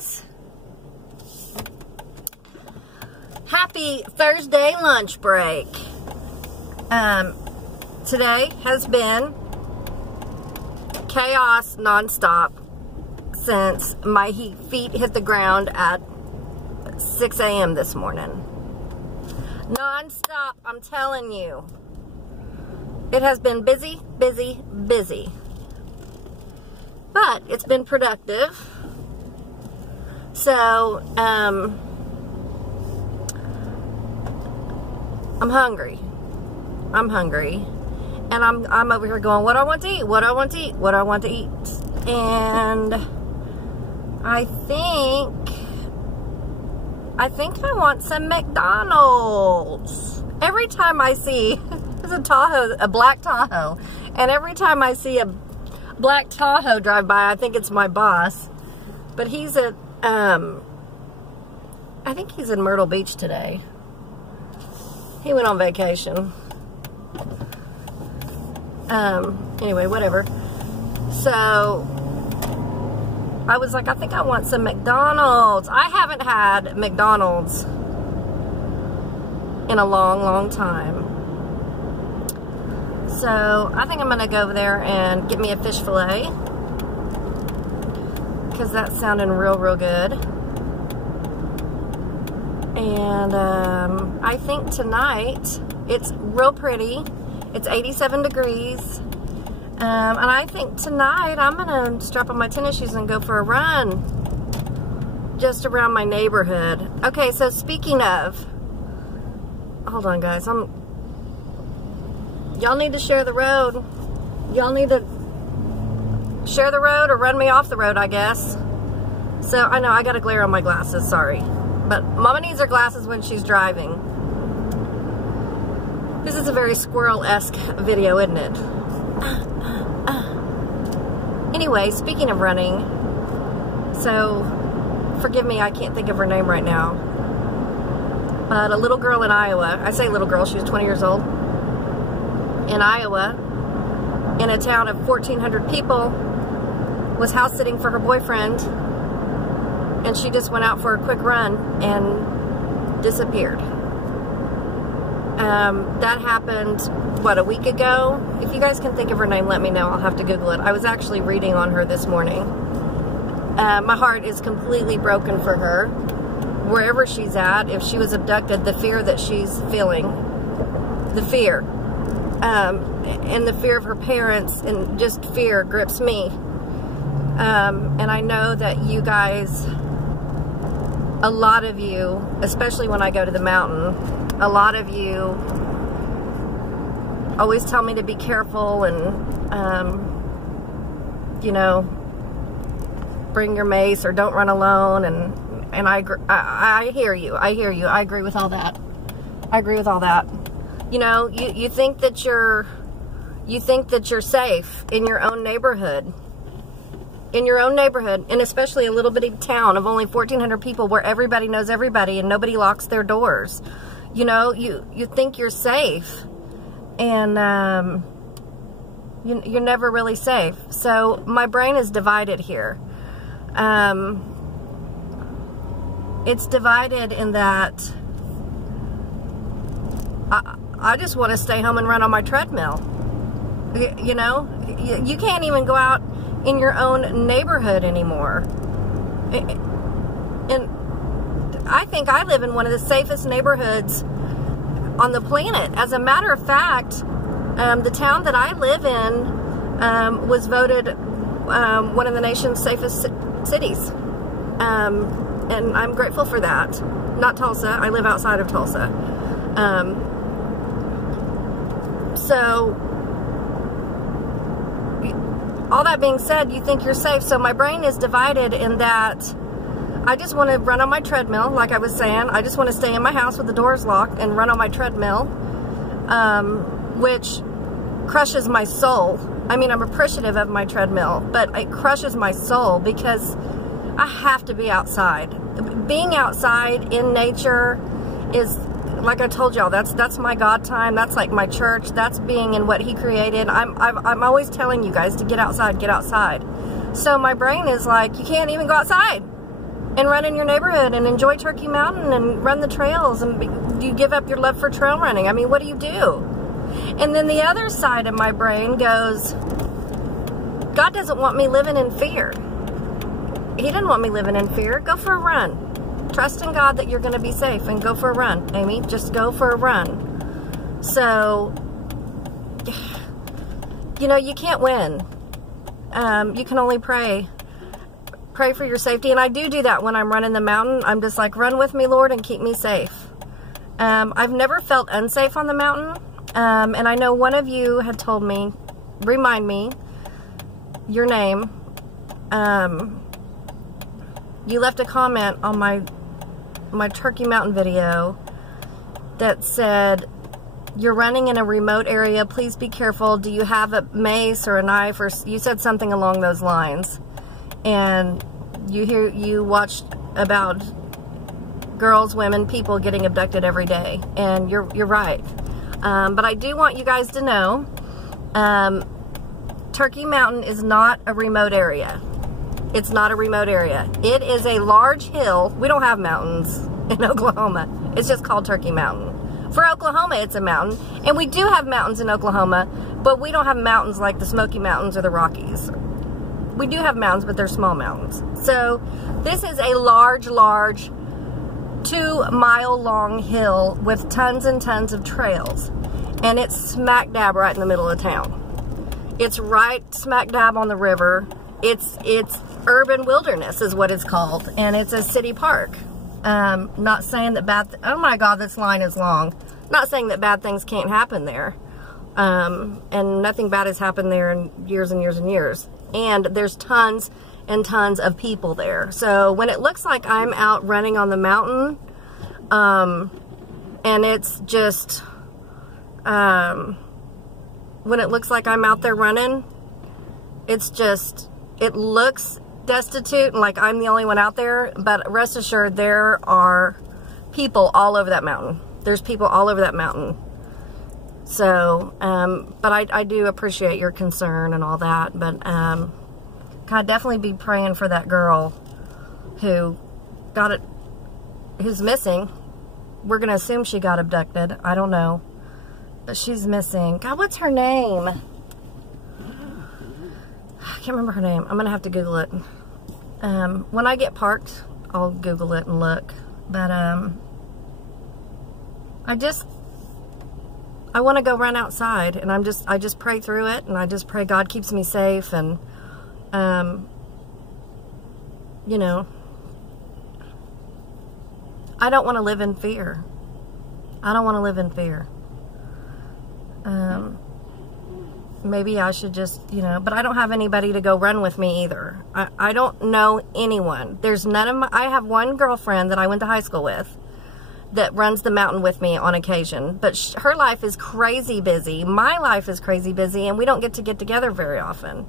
guys. Happy Thursday lunch break. Today has been chaos nonstop since my feet hit the ground at 6 a.m. this morning. Non-stop, I'm telling you. It has been busy, busy, busy. But it's been productive. So, I'm hungry. I'm hungry. And I'm over here going, what do I want to eat? What do I want to eat? What do I want to eat? And I think I want some McDonald's. Every time I see, there's a Tahoe, a black Tahoe, and every time I see a black Tahoe drive by, I think it's my boss. But he's at, I think he's in Myrtle Beach today. He went on vacation. Anyway, whatever. So, I was like, I think I want some McDonald's. I haven't had McDonald's in a long, long time. So, I think I'm going to go over there and get me a fish fillet. Because that's sounding real, real good. And, I think tonight, it's real pretty. It's 87 degrees. And I think tonight I'm going to strap on my tennis shoes and go for a run just around my neighborhood. Okay, so speaking of, hold on guys, y'all need to share the road. Y'all need to share the road or run me off the road, I guess. So I know I got a glare on my glasses, sorry. But Mama needs her glasses when she's driving. This is a very squirrel-esque video, isn't it? Anyway, speaking of running, so, forgive me, I can't think of her name right now, but a little girl in Iowa, I say little girl, she was 20 years old, in Iowa, in a town of 1,400 people, was house sitting for her boyfriend, and she just went out for a quick run and disappeared. That happened, what, a week ago? If you guys can think of her name, let me know. I'll have to Google it. I was actually reading on her this morning. My heart is completely broken for her. Wherever she's at, if she was abducted, the fear that she's feeling, the fear, and the fear of her parents, and just fear grips me. And I know that you guys, a lot of you, especially when I go to the mountain, a lot of you always tell me to be careful and, you know, bring your mace or don't run alone. And I hear you. I hear you. I agree with all that. I agree with all that. You know, you think that you're safe in your own neighborhood. In your own neighborhood, and especially a little bitty town of only 1,400 people where everybody knows everybody and nobody locks their doors. You know, you think you're safe, and you're never really safe. So my brain is divided here. It's divided in that I just want to stay home and run on my treadmill. You know, you can't even go out in your own neighborhood anymore. And I think I live in one of the safest neighborhoods on the planet. As a matter of fact, the town that I live in was voted one of the nation's safest cities. And I'm grateful for that. Not Tulsa, I live outside of Tulsa. So, all that being said, you think you're safe. So my brain is divided in that I just want to run on my treadmill, like I was saying. I just want to stay in my house with the doors locked and run on my treadmill, which crushes my soul. I mean, I'm appreciative of my treadmill, but it crushes my soul because I have to be outside. Being outside in nature is, like I told y'all, that's my God time. That's like my church. That's being in what He created. I'm always telling you guys to get outside, get outside. So my brain is like, you can't even go outside. and run in your neighborhood and enjoy Turkey Mountain and run the trails, and you give up your love for trail running. I mean, what do you do? And then the other side of my brain goes, God doesn't want me living in fear. He didn't want me living in fear. Go for a run. Trust in God that you're going to be safe, and go for a run, Amy. Just go for a run. So, you know, you can't win. You can only pray. Pray for your safety. And I do that when I'm running the mountain. I'm just like, run with me, Lord, and keep me safe. I've never felt unsafe on the mountain. And I know one of you had told me, remind me, your name. You left a comment on my Turkey Mountain video that said, you're running in a remote area, please be careful. Do you have a mace or a knife? Or you said something along those lines. And you watched about girls, women, people getting abducted every day. And you're right. But I do want you guys to know, Turkey Mountain is not a remote area. It's not a remote area. It is a large hill. We don't have mountains in Oklahoma. It's just called Turkey Mountain. For Oklahoma, it's a mountain. And we do have mountains in Oklahoma, but we don't have mountains like the Smoky Mountains or the Rockies. We do have mountains, but they're small mountains. So this is a large 2-mile-long hill with tons and tons of trails. And it's smack dab right in the middle of town. It's right smack dab on the river. It's urban wilderness is what it's called. And it's a city park. Not saying that oh my God, this line is long. Not saying that bad things can't happen there. And nothing bad has happened there in years and years and years. And there's tons and tons of people there. So when it looks like I'm out running on the mountain, and it's just, when it looks like I'm out there running, it's just, it looks destitute and like I'm the only one out there, but rest assured there are people all over that mountain. There's people all over that mountain. So, but I do appreciate your concern and all that, but God, definitely be praying for that girl who got it, who's missing. We're going to assume she got abducted. I don't know, but she's missing. God, what's her name? I can't remember her name. I'm going to have to Google it. When I get parked, I'll Google it and look. But I want to go run outside, and I just pray through it, and I just pray God keeps me safe, and you know, I don't want to live in fear. I don't want to live in fear. Maybe I should just, you know, but I don't have anybody to go run with me either. I don't know anyone. There's none of I have one girlfriend that I went to high school with that runs the mountain with me on occasion, but her life is crazy busy. My life is crazy busy, and we don't get together very often.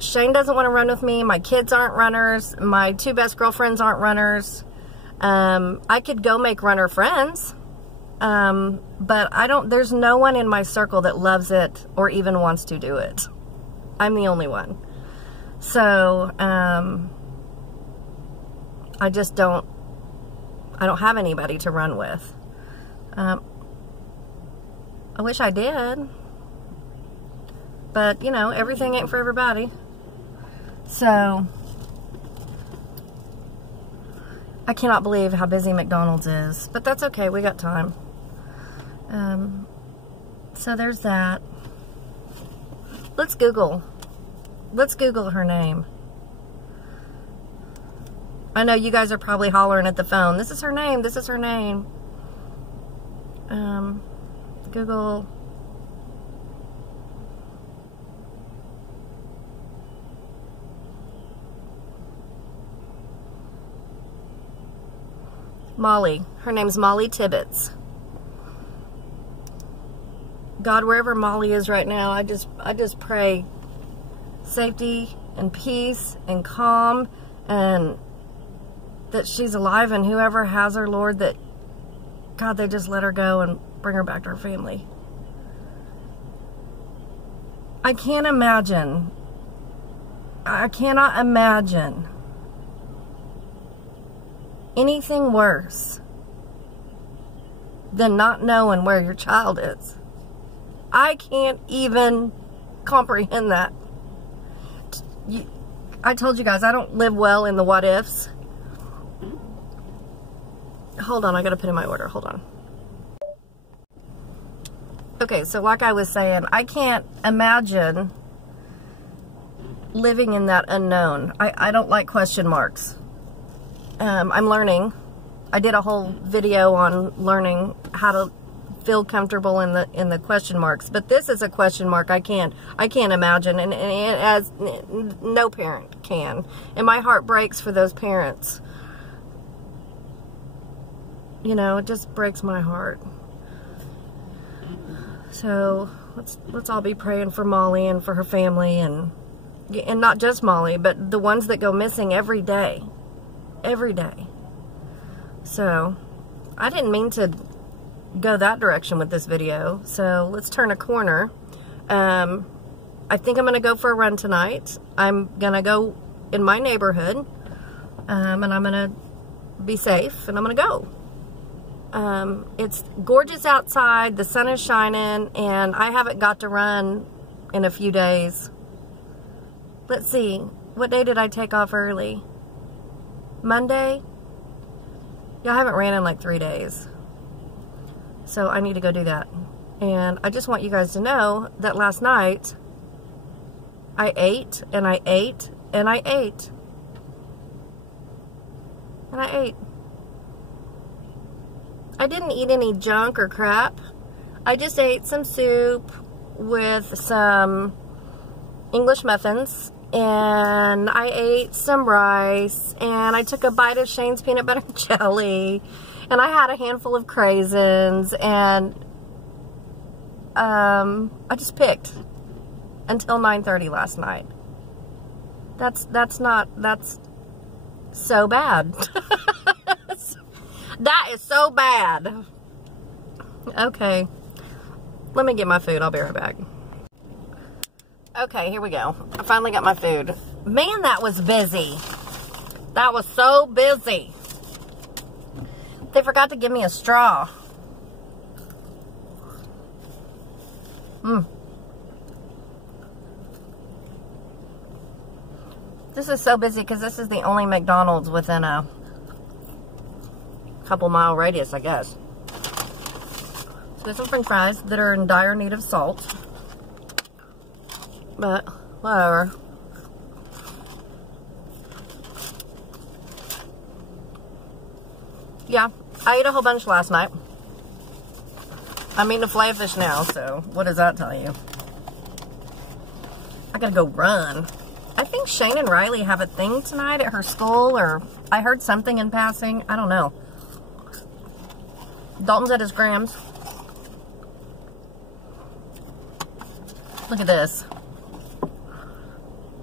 Shane doesn't want to run with me. My kids aren't runners. My 2 best girlfriends aren't runners. I could go make runner friends. But there's no one in my circle that loves it or even wants to do it. I'm the only one. So, I don't have anybody to run with. I wish I did. But, you know, everything ain't for everybody. So, I cannot believe how busy McDonald's is. But that's okay, we got time. So there's that. Let's Google her name. I know you guys are probably hollering at the phone. This is her name. This is her name. Google. Molly. Her name's Molly Tibbetts. God, wherever Molly is right now, I just pray safety and peace and calm, and that she's alive, and whoever has her, Lord, that God, they just let her go and bring her back to her family. I can't imagine. I cannot imagine anything worse than not knowing where your child is. I can't even comprehend that. I told you guys, I don't live well in the what ifs. Hold on, I gotta put in my order. Hold on. Okay, so like I was saying, I can't imagine living in that unknown. I don't like question marks. I'm learning. I did a whole video on learning how to feel comfortable in the question marks, but this is a question mark I can't imagine, and as no parent can, and my heart breaks for those parents. You know, it just breaks my heart. So let's all be praying for Molly and for her family, and not just Molly, but the ones that go missing every day. So I didn't mean to go that direction with this video, so let's turn a corner. I think I'm gonna go for a run tonight. I'm gonna go in my neighborhood, and I'm gonna be safe, and I'm gonna go. It's gorgeous outside, the sun is shining, and I haven't got to run in a few days. Let's see, what day did I take off early? Monday? Yeah, I haven't ran in like 3 days. So I need to go do that. And I just want you guys to know that last night, I ate, and I ate, and I ate. And I ate. I didn't eat any junk or crap. I just ate some soup with some English muffins, and I ate some rice, and I took a bite of Shane's peanut butter and jelly, and I had a handful of craisins, and I just picked until 9:30 last night. That's so bad. That is so bad. Okay, let me get my food. I'll be right back. Okay, here we go. I finally got my food. Man, that was busy. That was so busy. They forgot to give me a straw. This is so busy because this is the only McDonald's within a couple mile radius, I guess. So there's some french fries that are in dire need of salt. But, whatever. Yeah, I ate a whole bunch last night. I'm eating a fillet of fish now, so what does that tell you? I gotta go run. I think Shane and Riley have a thing tonight at her school, or I heard something in passing. I don't know. Dalton's at his Grams. Look at this.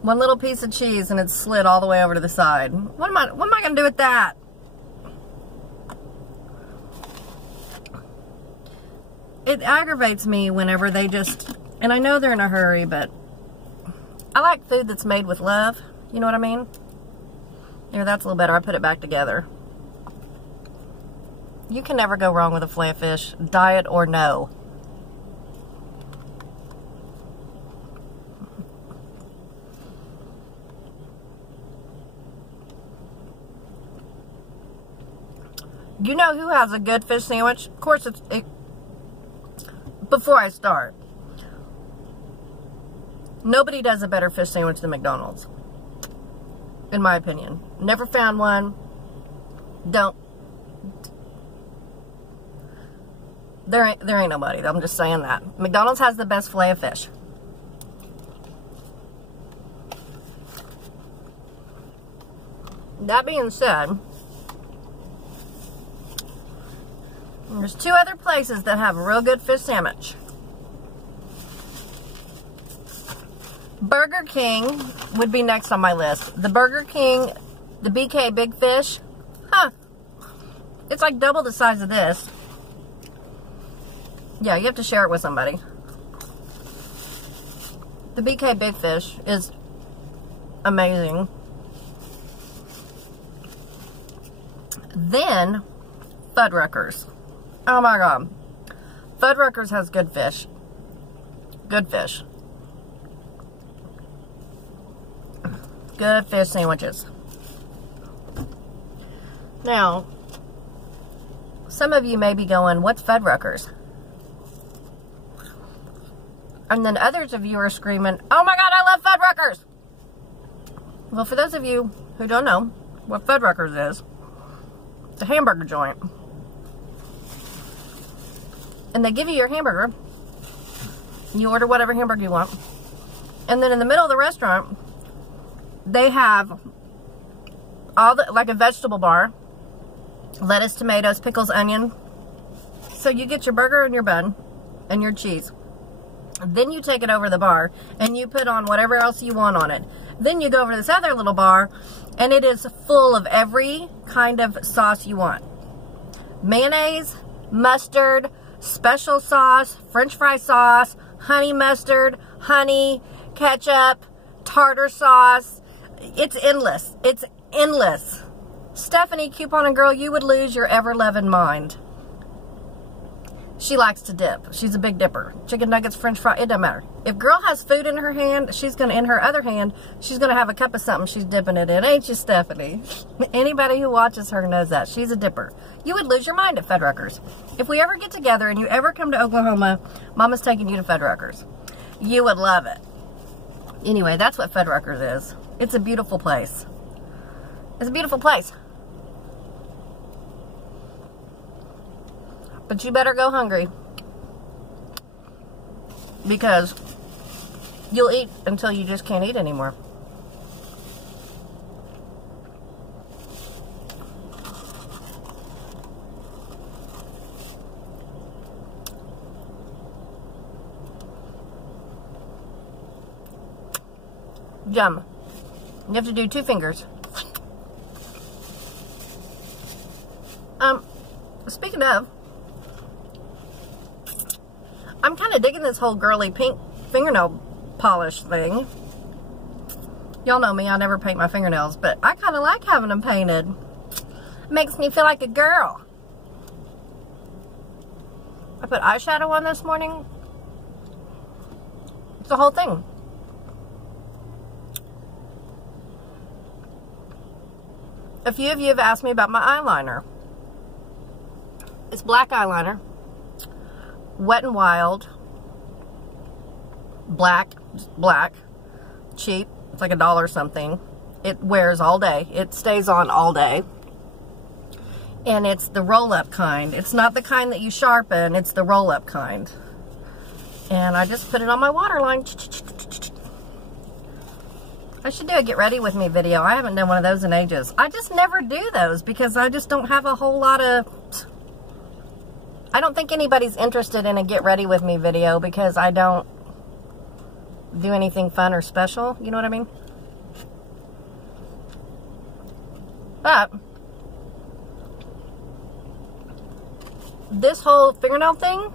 One little piece of cheese and it's slid all the way over to the side. What am I gonna do with that? It aggravates me whenever they just, and I know they're in a hurry, but I like food that's made with love. You know what I mean? Here, that's a little better. I put it back together. You can never go wrong with a fillet of fish, diet or no. You know who has a good fish sandwich? Of course, before I start, nobody does a better fish sandwich than McDonald's, in my opinion. Never found one. There ain't nobody. I'm just saying that. McDonald's has the best fillet of fish. That being said, there's two other places that have a real good fish sandwich. Burger King would be next on my list. The Burger King, the BK Big Fish, it's like double the size of this. Yeah, you have to share it with somebody. The BK Big Fish is amazing. Then, Fuddruckers. Oh my God. Fuddruckers has good fish. Good fish. Good fish sandwiches. Now, some of you may be going, what's Fuddruckers? And then others of you are screaming, oh my God, I love Fuddruckers! Well, for those of you who don't know what Fuddruckers is, it's a hamburger joint. And they give you your hamburger. You order whatever hamburger you want. And then in the middle of the restaurant, they have all the, like a vegetable bar. Lettuce, tomatoes, pickles, onion. So you get your burger and your bun and your cheese. Then you take it over the bar and you put on whatever else you want on it. Then you go over to this other little bar and it is full of every kind of sauce you want. Mayonnaise, mustard, special sauce, French fry sauce, honey mustard, honey, ketchup, tartar sauce. It's endless. It's endless. Stephanie, couponing girl, you would lose your ever-loving mind. She likes to dip. She's a big dipper. Chicken nuggets, French fry, it doesn't matter. If girl has food in her hand, in her other hand, she's gonna have a cup of something she's dipping it in. Ain't you, Stephanie? Anybody who watches her knows that. She's a dipper. You would lose your mind at Fuddruckers. If we ever get together and you ever come to Oklahoma, Mama's taking you to Fuddruckers. You would love it. Anyway, that's what Fuddruckers is. It's a beautiful place. It's a beautiful place. But you better go hungry, because you'll eat until you just can't eat anymore. Yum. You have to do 2 fingers. Speaking of, I'm kind of digging this whole girly pink fingernail polish thing. Y'all know me, I never paint my fingernails, but I kind of like having them painted. It makes me feel like a girl. I put eyeshadow on this morning. It's the whole thing. A few of you have asked me about my eyeliner. It's black eyeliner. Wet n Wild, black, cheap. It's like $1 something. It wears all day. It stays on all day. And it's the roll-up kind. It's not the kind that you sharpen. It's the roll-up kind. And I just put it on my waterline. I should do a get ready with me video. I haven't done one of those in ages. I just never do those because I just don't have a whole lot of... I don't think anybody's interested in a get ready with me video because I don't do anything fun or special. You know what I mean? But this whole fingernail thing,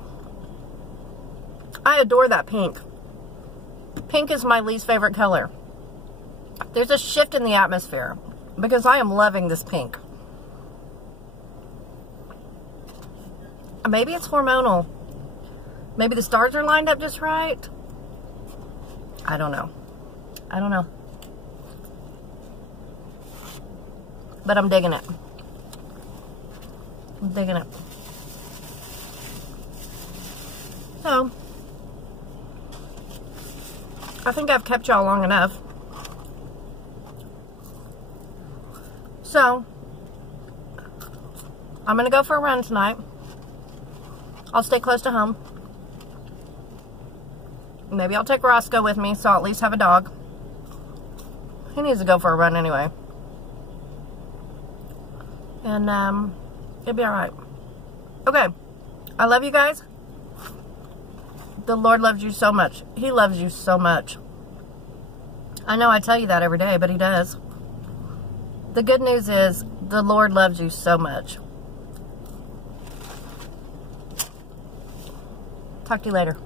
I adore that pink. Pink is my least favorite color. There's a shift in the atmosphere because I am loving this pink. Maybe it's hormonal. Maybe the stars are lined up just right. I don't know. I don't know. But I'm digging it. I'm digging it. So, I think I've kept y'all long enough. So, I'm going to go for a run tonight. I'll stay close to home. Maybe I'll take Roscoe with me, so I'll at least have a dog. He needs to go for a run anyway. And, it'll be alright. Okay. I love you guys. The Lord loves you so much. He loves you so much. I know I tell you that every day, but He does. The good news is, the Lord loves you so much. Talk to you later.